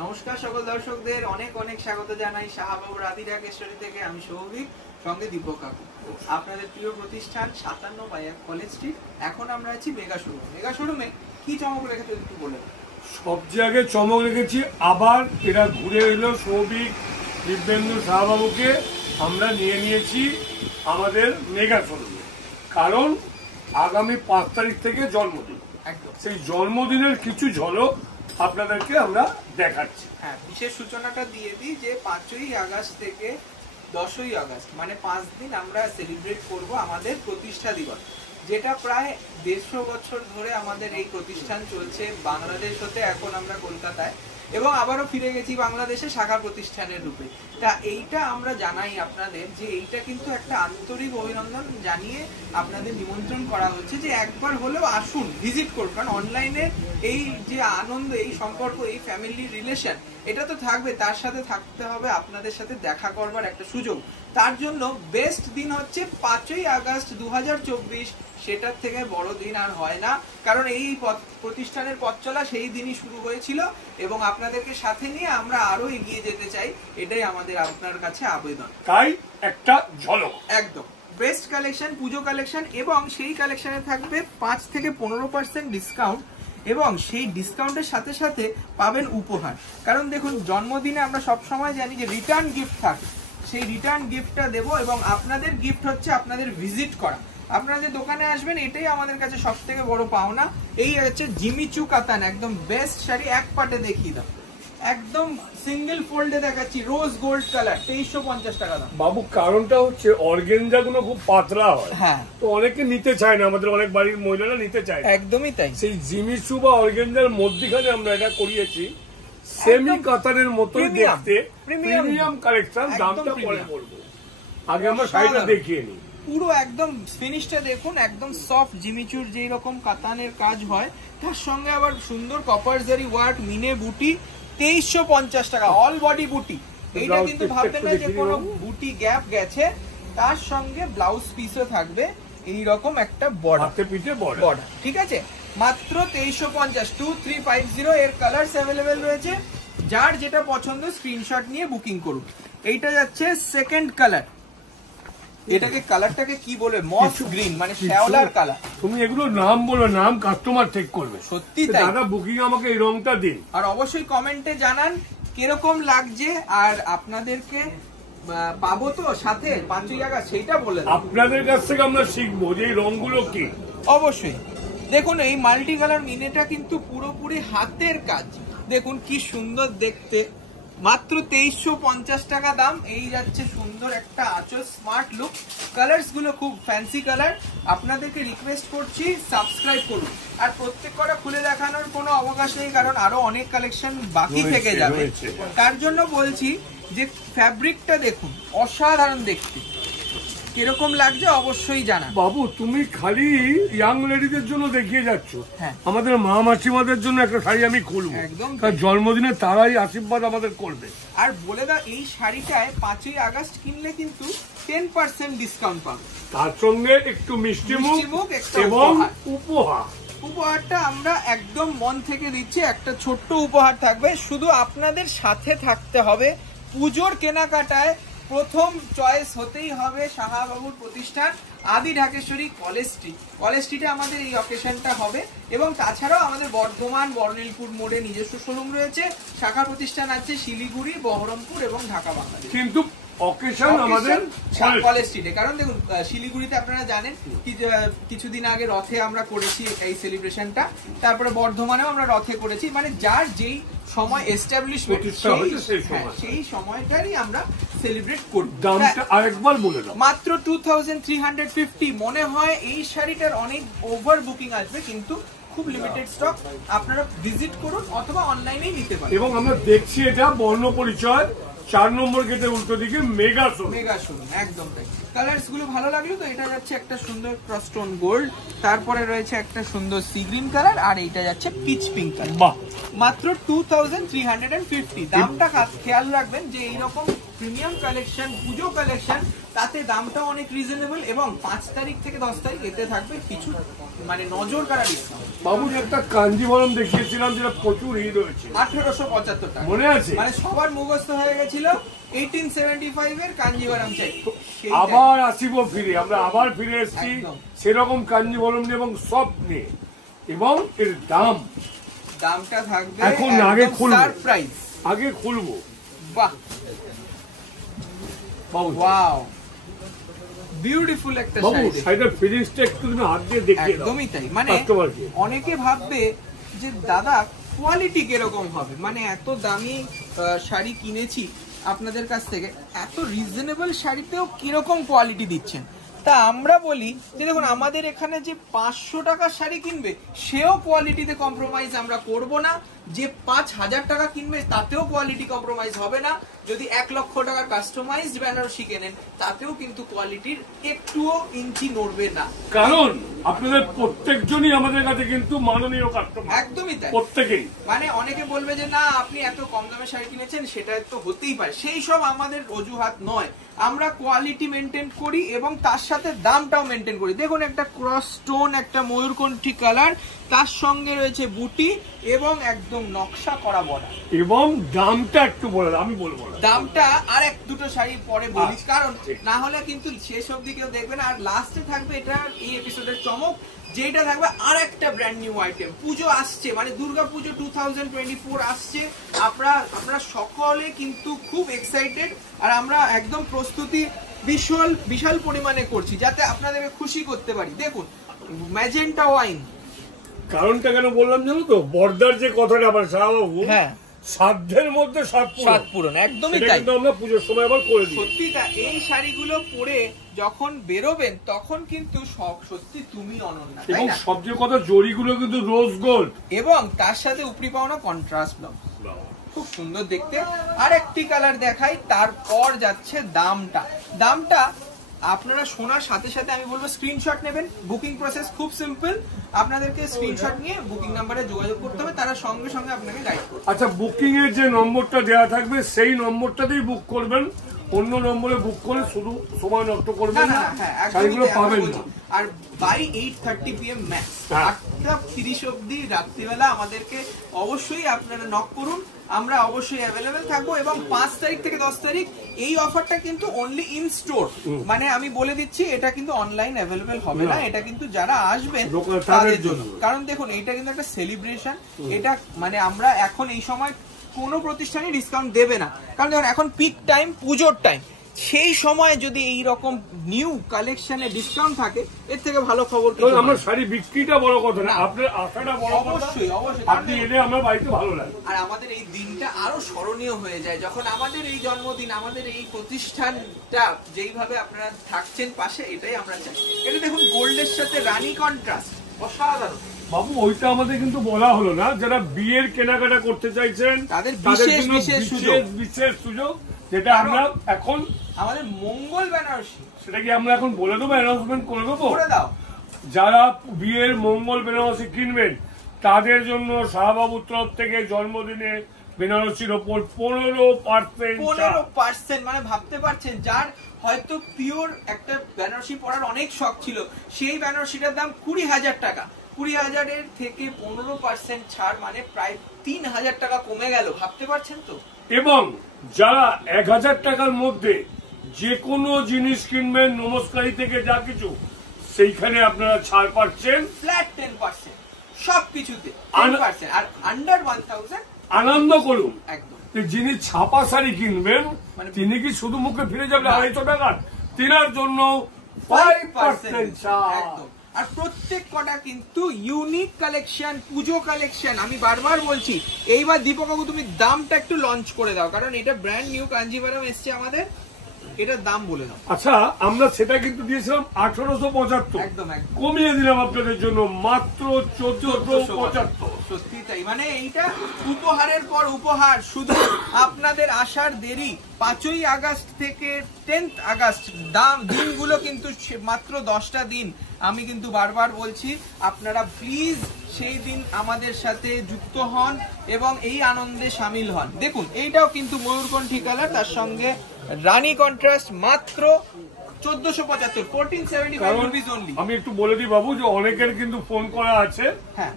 নমস্কার সকল দর্শকদের অনেক অনেক স্বাগত জানাই শাহবাবুর আদি ঢাকেশ্বরী থেকে। আমি সৌভিক, সঙ্গে দীপক কাকু। আপনাদের প্রিয় প্রতিষ্ঠান 57/1 কলেজ স্ট্রিট। এখন আমরা আছি মেগা শোরুম। মেগা শোরুমে কি চমক রেখেছে একটু বলুন। সব জায়গায় চমক রেখেছি, আবার এরা ঘুরে এলো। সৌভিক, দিব্যেন্দু, শাহবাবুকে আমরা নিয়ে নিয়েছি আমাদের মেগা শোরুমে, কারণ আগামী 5 তারিখ থেকে জন্মদিন। একদম সেই জন্মদিনের কিছু ঝলক আপনাদেরকে আমরা দেখাচ্ছি। হ্যাঁ, বিশেষ সূচনাটা দিয়ে দিই যে 5ই আগস্ট থেকে 10ই আগস্ট মানে 5 দিন আমরা সেলিব্রেট করব আমাদের প্রতিষ্ঠা দিবস, যেটা প্রায় 150 বছর ধরে আমাদের এই প্রতিষ্ঠান চলছে বাংলাদেশ হতে। এখন আমরা কলকাতায় এবং আবারও ফিরে গেছি বাংলাদেশে শাখা প্রতিষ্ঠানের রূপে। তা এইটা আমরা জানাই আপনাদের যে এইটা কিন্তু একটা আন্তরিক অভিনন্দন জানিয়ে আপনাদের নিমন্ত্রণ করা হচ্ছে যে একবার হলেও আসুন, ভিজিট করুন। কারণ অনলাইনে এই যে আনন্দ, এই সম্পর্ক, এই ফ্যামিলি রিলেশন, এটা তো থাকবে, তার সাথে থাকতে হবে আপনাদের সাথে দেখা করবার একটা সুযোগ। তার জন্য বেস্ট দিন হচ্ছে 5ই আগস্ট 2024। সেটার থেকে বড় দিন আর হয় না, কারণ এই প্রতিষ্ঠানের পথ চলা সেই দিনই শুরু হয়েছিল এবং আপনাদেরকে সাথে নিয়ে আমরা আরো এগিয়ে যেতে চাই। এটাই আমাদের আপনার কাছে আবেদন। তাই একটা ঝলক, একদম বেস্ট কালেকশন, পুজো কালেকশন, এবং সেই কালেকশনে থাকবে 5 থেকে 15% ডিসকাউন্ট, এবং সেই ডিসকাউন্টের সাথে সাথে পাবেন উপহার। কারণ দেখুন, জন্মদিনে আমরা সব সময় জানি যে রিটার্ন গিফট থাকে, সেই রিটার্ন গিফটটা দেব। এবং আপনাদের গিফট হচ্ছে আপনাদের ভিজিট করা। আপনারা যে দোকানে আসবেন, এটাই আমাদের কাছে সব থেকে বড় পাওনা। এই হচ্ছে জিমিচু কাতান, একদম বেস্ট শাড়ি। এক পাটে দেখিয়ে দাও, একদম সিঙ্গেল ফোল্ডে দেখাচ্ছি, রোজ গোল্ড কালার, 2350 টাকা দাম। বাবু, কারণটা হচ্ছে অর্গেনজা গুলো খুব পাতলা হয়, হ্যাঁ, তো অনেকে নিতে চায় না, আমাদের অনেক বাড়ির মহিলারা নিতে চায়। একদমই তাই। সেই জিমিচু বা অর্গেনজার মধ্যখানে আমরা এটা করিয়েছি, সেমি কাতানের মতো দেখতে, প্রিমিয়াম কালেকশন। দামটা পরে বলবো, আগে আমরা শাড়িটা দেখিয়ে নিই। পুরো একদম ফিনিশটা দেখুন, একদম সফট জিমিচুর যেই রকম কাতানের কাজ হয়, তার সঙ্গে আবার সুন্দর কপার জারি ওয়ার্ক, মিনে বুটি, 2350 টাকা, অল বডি বুটি। এইটা কিন্তু ভাববেন না যে কোনো বুটি গ্যাপ গেছে। তার সঙ্গে ব্লাউজ পিসও থাকবে এইরকম একটা বর্ডার, হাতে পিঠে বর্ডার, ঠিক আছে? মাত্র 2350, 2350। এর কালারস অ্যাভেলেবেল রয়েছে, যার যেটা পছন্দ স্ক্রিনশট নিয়ে বুকিং করুন। এইটা যাচ্ছে সেকেন্ড কালার। এটাকে কালারটাকে কি বলে, মস গ্রিন, মানে শ্যাওলার কালার। তুমি এগুলো নাম বলো, নাম কাস্টমার ঠিক করবে। সত্যি তাই। দাদা, বুকিং আমাকে এই রংটা দিন, আর অবশ্যই কমেন্টে জানান কিরকম লাগছে, আর আপনাদেরকে পাবো তো সাথে 5ই আগস্ট, সেইটা বলে দেন। আপনাদের কাছ থেকে আমরা শিখবো যে এই রংগুলো কি। অবশ্যই দেখুন, এই মাল্টি কালার মিনেটা কিন্তু পুরোপুরি হাতের কাজ। দেখুন কি সুন্দর দেখতে, মাত্র 2350 টাকা দাম। এই যাচ্ছে সুন্দর একটা আঁচল, স্মার্ট লুক। কালার্স গুলো খুব ফ্যান্সি কালার। আপনাদেরকে রিকোয়েস্ট করছি সাবস্ক্রাইব করুন। আর প্রত্যেক কটা খুলে দেখানোর কোনো অবকাশ নেই, কারণ আরো অনেক কালেকশন বাকি থেকে যাবে। তার জন্য বলছি যে ফ্যাব্রিকটা দেখুন, অসাধারণ দেখতে। কিরকম লাগছে অবশ্যই জানা। বাবু, তুমি খালি ইয়াং লেডিদের জন্য দেখিয়ে যাচ্ছ, হ্যাঁ, আমাদের মা মাসিমাদের জন্য একটা শাড়ি আমি খুলবো, একদম। তার জন্মদিনে তারাই আশীর্বাদ আমাদের করবে। আর বলে দাও, এই শাড়িটায় 5ই আগস্ট কিনলে কিন্তু 10% ডিসকাউন্ট পাবে, তার সঙ্গে একটু মিষ্টি মুখ এবং উপহার। উপহারটা আমরা একদম মন থেকে দিচ্ছি। একটা ছোট্ট উপহার থাকবে, শুধু আপনাদের সাথে থাকতে হবে। পুজোর কেনাকাটায় প্রথম চয়েস হতেই হবে শাহবাবুর প্রতিষ্ঠান আদি ঢাকেশ্বরী কলেজ স্ট্রিট। কলেজ স্ট্রিটে আমাদের এই অকেশনটা হবে, এবং তাছাড়াও আমাদের বর্ধমান বর্ণিলপুর মোড়ে নিজস্ব শোরুম রয়েছে। শাখা প্রতিষ্ঠান আছে শিলিগুড়ি, বহরমপুর এবং ঢাকা বাংলাদেশ। কিন্তু অকেশন আমাদের কলেজ স্ট্রিটে। কারণ দেখুন, শিলিগুড়িতে আপনারা জানেন কিছুদিন আগে রথে আমরা করেছি এই সেলিব্রেশনটা, তারপরে বর্ধমানেও আমরা রথে করেছি। মানে যার যেই সময় এস্টাবলিশমেন্ট, সেই সময়টারই আমরা সেলিব্রেট করি। দামটা আরেকবার বলে দাও। মাত্র 2350। মনে হয় এই শাড়িটার অনেক ওভার বুকিং আসবে, কিন্তু খুব লিমিটেড স্টক। আপনারা ভিজিট করুন অথবা অনলাইনেই নিতে পারেন। এবং আমরা দেখছি এটা বর্ণ পরিচয় 4 নম্বর গেটের উল্টো দিকে মেগা শোরুম। একদম তাই। কালার্স গুলো ভালো লাগলো তো। এটা যাচ্ছে একটা সুন্দর ক্রস টোন গোল্ড, তারপরে রয়েছে একটা সুন্দর সি গ্রিন কালার, আর এইটা যাচ্ছে পিচ পিঙ্ক কালার। বাহ, মাত্র 2350। দামটা খেয়াল রাখবেন যে এইরকম প্রিমিয়াম কালেকশন, পুজো কালেকশন, তাতে দামটা অনেক রিজনেবল, এবং 5 তারিখ থেকে 10 তারিখ এতে থাকবে কিছু মানে নজর কাড়া ডিসকাউন্ট। বাবু একটা কাঞ্জিভরম দেখিয়েছিলাম যেটা প্রচুর হিট হয়েছে, 1875 টাকা, মনে আছে? মানে সবার মুখস্থ হয়ে গেছিল 1875 এর কাঞ্জিভারাম চাই। আবার আসিব ফিরে, আমরা আবার ফিরে এসেছি একদম। সেরকম কাঞ্জিভরম নিয়ে এবং সব নিয়ে, এবং এর দামটা থাকবে এখন আগে খুলবো, সারপ্রাইজ আগে খুলবো। বাহ, বাবু ওয়াও, বিউটিফুল একটা বাবু শাড়ি। শাড়িটার ফিনিশটা একটু তুমি হাত দিয়ে দেখিয়ে দাও। একদমই তাই, মানে কাস্টমারকে। অনেকে ভাববে যে দাদা কোয়ালিটি কিরকম হবে, মানে এত দামি শাড়ি কিনেছি আপনাদের কাছ থেকে, এত রিজনেবল শাড়িতেও কিরকম কোয়ালিটি দিচ্ছেন। তা আমরা বলি যে দেখুন, আমাদের এখানে যে 500 টাকার শাড়ি কিনবে সেও কোয়ালিটিতে কম্প্রোমাইজ আমরা করব না, যে 5000 টাকা কিনবে তাতেও কোয়ালিটি কম্প্রোমাইজ হবে না, যদি 1 লক্ষ টাকার কাস্টমাইজড বেনারসি কেনেন তাতেও কিন্তু কোয়ালিটির একটুও ইঞ্চি নড়বে না। কারণ আপনাদের প্রত্যেকজনই আমাদের কাছে কিন্তু মাননীয় কাস্টমার, একদমই তাই। প্রত্যেকেই। মানে অনেকে বলবে যে না আপনি এত কম দামে শাড়ি কিনেছেন, সেটা তো হতেই পারে, সেই সব আমাদের অজুহাত নয়। আমরা কোয়ালিটি মেনটেন করি এবং তার সাথে দামটাও মেনটেন করি। দেখুন একটা ক্রস স্টোন, একটা ময়ূরকণ্ঠী কালার, তার সঙ্গে রয়েছে বুটি এবং একদম নকশা করা বর্ডার। এবং দামটা একটু বলে দাও, আমি বলবো না দামটা আর এক দুটো শাড়ি পরে বলি, আচ্ছা, কারণ ঠিক। না হলে কিন্তু শেষ অবধি কেউ দেখবে না। আর লাস্টে থাকবে এটা এই এপিসোডের চমক, যেটা থাকবে আর একটা ব্র্যান্ড নিউ আইটেম। পুজো আসছে, মানে দুর্গা পুজো 2024 আসছে, আপনারা সকলে কিন্তু খুব এক্সাইটেড, আর আমরা একদম প্রস্তুতি বিশাল পরিমাণে করছি যাতে আপনাদেরকে খুশি করতে পারি। দেখুন ম্যাজেন্টা ওয়াইন, কারণটা কেন বললাম জানো তো, বর্দার যে কথাটা আবার শাহবাবু, হ্যাঁ, সাধ্যের মধ্যে সাত পূরণ, একদমই সেটা তাই। কিন্তু আমরা পুজোর সময় আবার করে দিই। সত্যি তা, এই শাড়িগুলো পরে যখন বেরোবেন তখন কিন্তু সত্যি তুমি অনন্য, তাই এবং না? সবচেয়ে কথা জড়িগুলো কিন্তু রোজ গোল্ড, এবং তার সাথে উপরি পাওনা কন্ট্রাস্ট ব্লক, খুব সুন্দর দেখতে। আর একটি কালার দেখাই, তারপর যাচ্ছে দামটা আপনারা শোনার সাথে সাথে আমি বলবো স্ক্রিনশট নেবেন। বুকিং প্রসেস খুব সিম্পল, আপনাদেরকে স্ক্রিনশট নিয়ে বুকিং নাম্বারে যোগাযোগ করতে হবে, তারা সঙ্গে সঙ্গে আপনাকে গাইড করবে। আচ্ছা, বুকিং এর যে নম্বরটা দেওয়া থাকবে সেই নম্বরটাতেই বুক করবেন, অন্য নম্বরে বুক করে শুধু সময় নষ্ট করবেন না, শাড়িগুলো পাবেন না। আর বাই 8:30 PM ম্যাক্স, 8:30 অবধি রাত্রিবেলা আমাদেরকে অবশ্যই আপনারা নক করুন, আমরা অবশ্যই অ্যাভেলেবেল থাকবো। এবং 5 তারিখ থেকে 10 তারিখ এই অফারটা কিন্তু অনলি ইন স্টোর, মানে আমি বলে দিচ্ছি এটা কিন্তু অনলাইন অ্যাভেলেবেল হবে না, এটা কিন্তু যারা আসবেন তাদের জন্য। কারণ দেখুন এটা কিন্তু একটা সেলিব্রেশন, এটা মানে আমরা এখন এই সময় কোনো প্রতিষ্ঠানই ডিসকাউন্ট দেবে না, কারণ দেখুন এখন পিক টাইম, পুজোর টাইম, সেই সময় যদি এই রকম নিউ কালেকশনে ডিসকাউন্ট থাকে, এর থেকে ভালো খবর কি? আমরা শাড়ি বিক্রিটা বড় কথা না, আপনার আশাটা বড় কথা। অবশ্যই আপনি এলে আমার বাড়িতে ভালো লাগে। আর আমাদের এই দিনটা আরো স্মরণীয় হয়ে যায় যখন আমাদের এই জন্মদিন, আমাদের এই প্রতিষ্ঠানটা যেইভাবে আপনারা থাকছেন পাশে, এটাই আমরা চাই। এটা দেখুন গোল্ডের সাথে রানী কন্ট্রাস্ট, অসাধারণ। বাবু ওইটা আমাদের কিন্তু বলা হলো না, যারা বিয়ের কেনাকাটা করতে চাইছেন তাদের বিশেষ সুযোগ, যেটা আমরা এখন আমাদের মঙ্গল বেনারসি, সেটা কি আমরা এখন বলে দেবো, অ্যানাউন্সমেন্ট করে দেবো? করে দাও। যারা বিয়ের মঙ্গল বেনারসি কিনবেন তাদের জন্য শাহবাবুর তরফ থেকে জন্মদিনে বেনারসির ওপর 15%, মানে ভাবতে পারছেন যার হয়তো পিওর একটা বেনারসি পরার অনেক শখ ছিল, সেই বেনারসিটার দাম 20,000 টাকা, 20,000 এর থেকে 15% ছাড়, মানে প্রায় 3,000 টাকা কমে গেল, ভাবতে পারছেন তো? এবং যারা 1,000 টাকার মধ্যে যে কোনো জিনিস কিনবেন, নমস্কারী থেকে যা কিছু, সেইখানে আপনারা ছাড় পাচ্ছেন ফ্ল্যাট 10%, সবকিছুতে 10%। আর আন্ডার 1000 আনন্দ করুন। একদম, যিনি ছাপা শাড়ি কিনবেন তিনি কি শুধু মুখে ফিরে যাবেন 250 টাকার? তিনার জন্য 5% ছাড়। একদম। আর প্রত্যেক কটা কিন্তু ইউনিক কালেকশন, পুজো কালেকশন। আমি বারবার বলছি, এইবার দীপক বাবু তুমি দামটা একটু লঞ্চ করে দাও, কারণ এটা ব্র্যান্ড নিউ কাঞ্জিভারাম এসছে আমাদের, এটার দাম বলে দাও। আচ্ছা, আমরা সেটা কিন্তু দিয়েছিলাম 1875, একদম একদম কমিয়ে দিলাম আপনাদের জন্য মাত্র 1475। সত্যি তাই, মানে এইটা উপহারের পর উপহার, শুধু আপনাদের আসার দেরি। 5ই আগস্ট থেকে 10th আগস্ট দিনগুলো কিন্তু মাত্র 10টা দিন। আমি কিন্তু বারবার বলছি, আপনারা প্লিজ সেই দিন আমাদের সাথে যুক্ত হন এবং এই আনন্দে সামিল হন। দেখুন এইটাও কিন্তু ময়ূরকণ্ঠী কালার, তার সঙ্গে রানী কন্ট্রাস্ট, মাত্র 1475, 1475 রুপিস অনলি। আমি একটু বলে দিই বাবু যে অনেকের কিন্তু ফোন করা আছে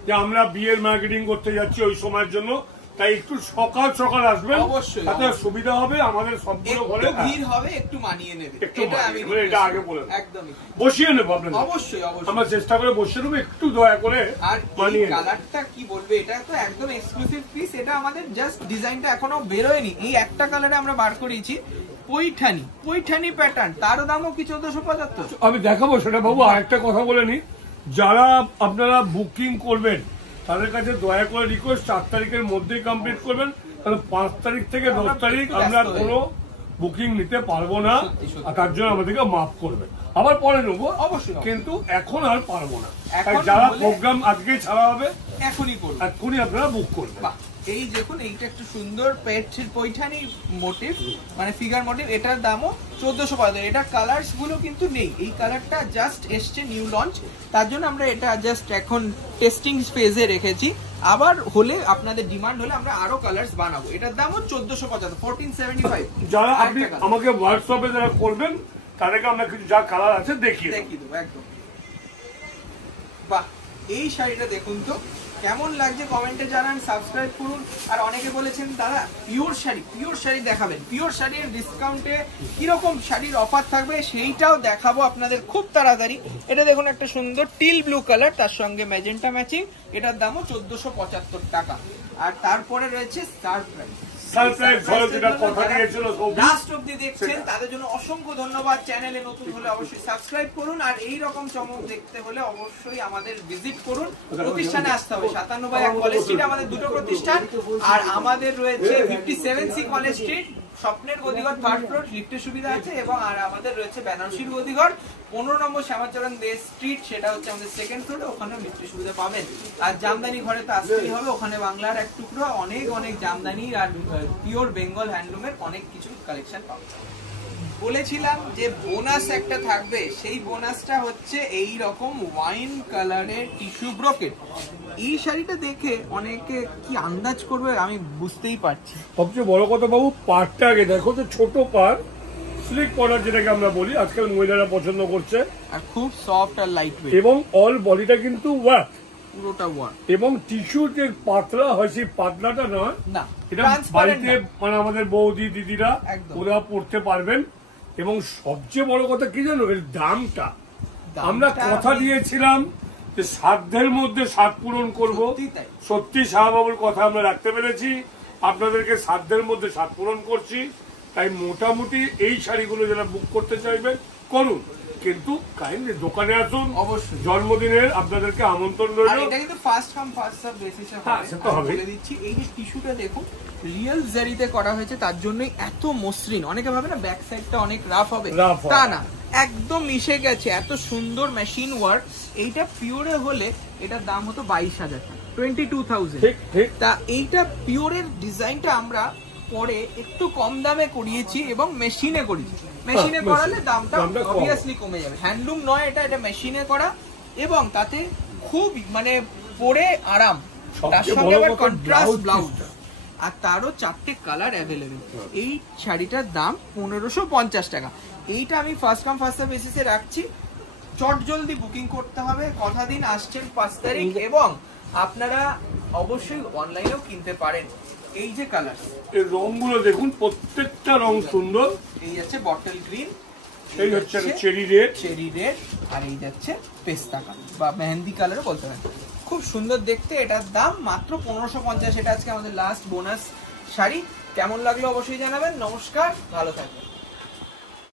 যে আমরা বিয়ের মার্কেটিং করতে যাচ্ছি ওই সময়ের জন্য, তাই একটু সকাল সকাল আসবেন, অবশ্যই তাতে সুবিধা হবে, আমাদের সবগুলো ঘরে ভিড় হবে, একটু মানিয়ে নেবে, এটা আমি এটা আগে বলে একদমই বসিয়ে নেবো আপনাদের। অবশ্যই অবশ্যই আমরা চেষ্টা করে বসিয়ে নেবো, একটু দয়া করে। আর এই কালারটা কি বলবে, এটা তো একদম এক্সক্লুসিভ পিস, এটা আমাদের জাস্ট ডিজাইনটা এখনো বেরোয়নি, এই একটা কালারে আমরা বার করেছি। পৈঠানি প্যাটার্ন, তারও দামও কি 1475? আমি দেখাবো সেটা বাবু। আরেকটা কথা বলে নি, যারা আপনারা বুকিং করবেন তাদের কাছে দয়া করে রিকোয়েস্ট 4 তারিখের মধ্যেই কমপ্লিট করবেন, কারণ 5 তারিখ থেকে 10 তারিখ আমরা কোনো বুকিং নিতে পারবো না, আর তার জন্য আমাদেরকে মাফ করবেন। আবার পরে নেবো অবশ্যই, কিন্তু এখন আর পারবো না। যারা প্রোগ্রাম আজকে ছাড়া হবে এখনই করুন, এখনই আপনারা বুক করবেন। এই দেখুন এইটা একটু সুন্দর পৈঠানি মোটিভ, মানে ফিগার মোটিভ, এটার দামও 1475। এটা কালার্স গুলো কিন্তু নেই, এই কালারটা জাস্ট এসছে নিউ লঞ্চ, তার জন্য আমরা এটা জাস্ট এখন টেস্টিং ফেজে রেখেছি। আবার হলে আপনাদের ডিমান্ড হলে আমরা আরো কালার্স বানাবো। এটার দামও 1475, 1475। যারা আপনি আমাকে হোয়াটসঅ্যাপে যারা করবেন তাদেরকে আমরা কিছু যা কালার আছে দেখিয়ে দেবো একদম। বাহ, এই শাড়িটা দেখুন তো কেমন লাগছে, কমেন্টে জানান, সাবস্ক্রাইব করুন। আর অনেকে বলেছেন দাদা পিওর শাড়ি দেখাবেন, পিওর শাড়ির ডিসকাউন্টে কিরকম শাড়ির অফার থাকবে সেইটাও দেখাবো আপনাদের খুব তাড়াতাড়ি। এটা দেখুন একটা সুন্দর টিল ব্লু কালার, তার সঙ্গে ম্যাজেন্টা ম্যাচিং, এটার দামও 1475 টাকা। আর তারপরে রয়েছে লাস্ট অব্দি দেখছেন তাদের জন্য অসংখ্য ধন্যবাদ। চ্যানেলে নতুন হলে অবশ্যই সাবস্ক্রাইব করুন, আর এই রকম চমক দেখতে হলে অবশ্যই আমাদের ভিজিট করুন, প্রতিষ্ঠানে আসতে হবে। 97/1 কলেজ স্ট্রিট আমাদের দুটো প্রতিষ্ঠান, আর আমাদের রয়েছে 57C কলেজ স্ট্রিট, স্বপ্নের গদিঘর 3rd ফ্লোর, লিফটের সুবিধা আছে, এবং আর আমাদের রয়েছে বেনারসির গদিঘর 15 নম্বর শ্যামাচরণ দে স্ট্রিট, সেটা হচ্ছে আমাদের 2nd ফ্লোরে, ওখানেও লিফটের সুবিধা পাবেন। আর জামদানি ঘরে তো আসতেই হবে, ওখানে বাংলার এক টুকরো অনেক জামদানি আর পিওর বেঙ্গল হ্যান্ডলুমের অনেক কিছু কালেকশন পাবেন। বলেছিলাম যে বোনাস একটা থাকবে, সেই বোনাসটা হচ্ছে এই রকম ওয়াইন কালারের টিস্যু ব্রোকেট। এই শাড়িটা দেখে অনেকে কি আন্দাজ করবে আমি বুঝতেই পারছি। সবচেয়ে বড় কথা বাবু, পাড়টা আগে দেখো তো, ছোট পাড়, স্লিক কর্নার যেটাকে আমরা বলি, আজকাল মহিলারা পছন্দ করছে, আর খুব সফট আর লাইট ওয়েট, এবং অল বডিটা কিন্তু ওয়ার্ক, পুরোটা ওয়ার্ক, এবং টিস্যু যে পাতলা হয় সেই পাতলাটা নয়, না এটা বাড়িতে মানে আমাদের বৌদি দিদিরা ওরা পড়তে পারবেন। এবং সবচেয়ে বড় কথা কি জানো, এর দামটা আমরা কথা দিয়েছিলাম যে সাধ্যের মধ্যে স্বাদ পূরণ করবো, সত্যি শাহবাবুর কথা আমরা রাখতে পেরেছি, আপনাদেরকে সাধ্যের মধ্যে স্বাদ পূরণ করছি। তাই মোটামুটি এই শাড়িগুলো যারা বুক করতে চাইবেন করুন, কিন্তু কাইন্ডলি দোকানে আসুন, অবশ্যই জন্মদিনের আপনাদেরকে আমন্ত্রণ রইল। এটা কিন্তু ফার্স্ট কাম ফার্স্ট সার্ভ বেসিসে হবে। বলে দিচ্ছি, এই যে টিস্যুটা দেখুন রিয়েল জারিতে করা হয়েছে, তার জন্যই এত মসৃণ। অনেকে ভাবে না ব্যাক সাইডটা অনেক রাফ হবে, তা না, একদম মিশে গেছে, এত সুন্দর মেশিন ওয়ার্ক। এইটা পিওরে হলে এটার দাম হতো 22,000 টাকা, 22,000। তা এইটা পিওরের ডিজাইনটা আমরা পরে একটু কম দামে করিয়েছি এবং মেশিনে করিয়েছি। মেশিনে করালে দামটা অবভিয়াসলি কমে যাবে। হ্যান্ডলুম নয় এটা, এটা মেশিনে করা, এবং তাতে খুব মানে পরে আরাম, তার সঙ্গে আবার কন্ট্রাস্ট ব্লাউজ, আর তারও 4টে কালার অ্যাভেলেবেল। এই শাড়িটার দাম 1550 টাকা। এইটা আমি ফার্স্ট কাম ফার্স্ট সার্ভ বেসিসে রাখছি, চট জলদি বুকিং করতে হবে। কথা দিন আসছেন 5 তারিখ, এবং আপনারা অবশ্যই অনলাইনেও কিনতে পারেন। এই যে কালার, এই রংগুলো দেখুন, প্রত্যেকটা রং সুন্দর। এই যাচ্ছে বটল গ্রিন, এই হচ্ছে চেরি রেড, আর এই যাচ্ছে পেস্তা কালার বা মেহেন্দি কালারও বলতে পারেন। খুব সুন্দর দেখতে, এটার দাম মাত্র 1550। এটা আজকে আমাদের লাস্ট বোনাস শাড়ি। কেমন লাগলো অবশ্যই জানাবেন। নমস্কার, ভালো থাকবেন।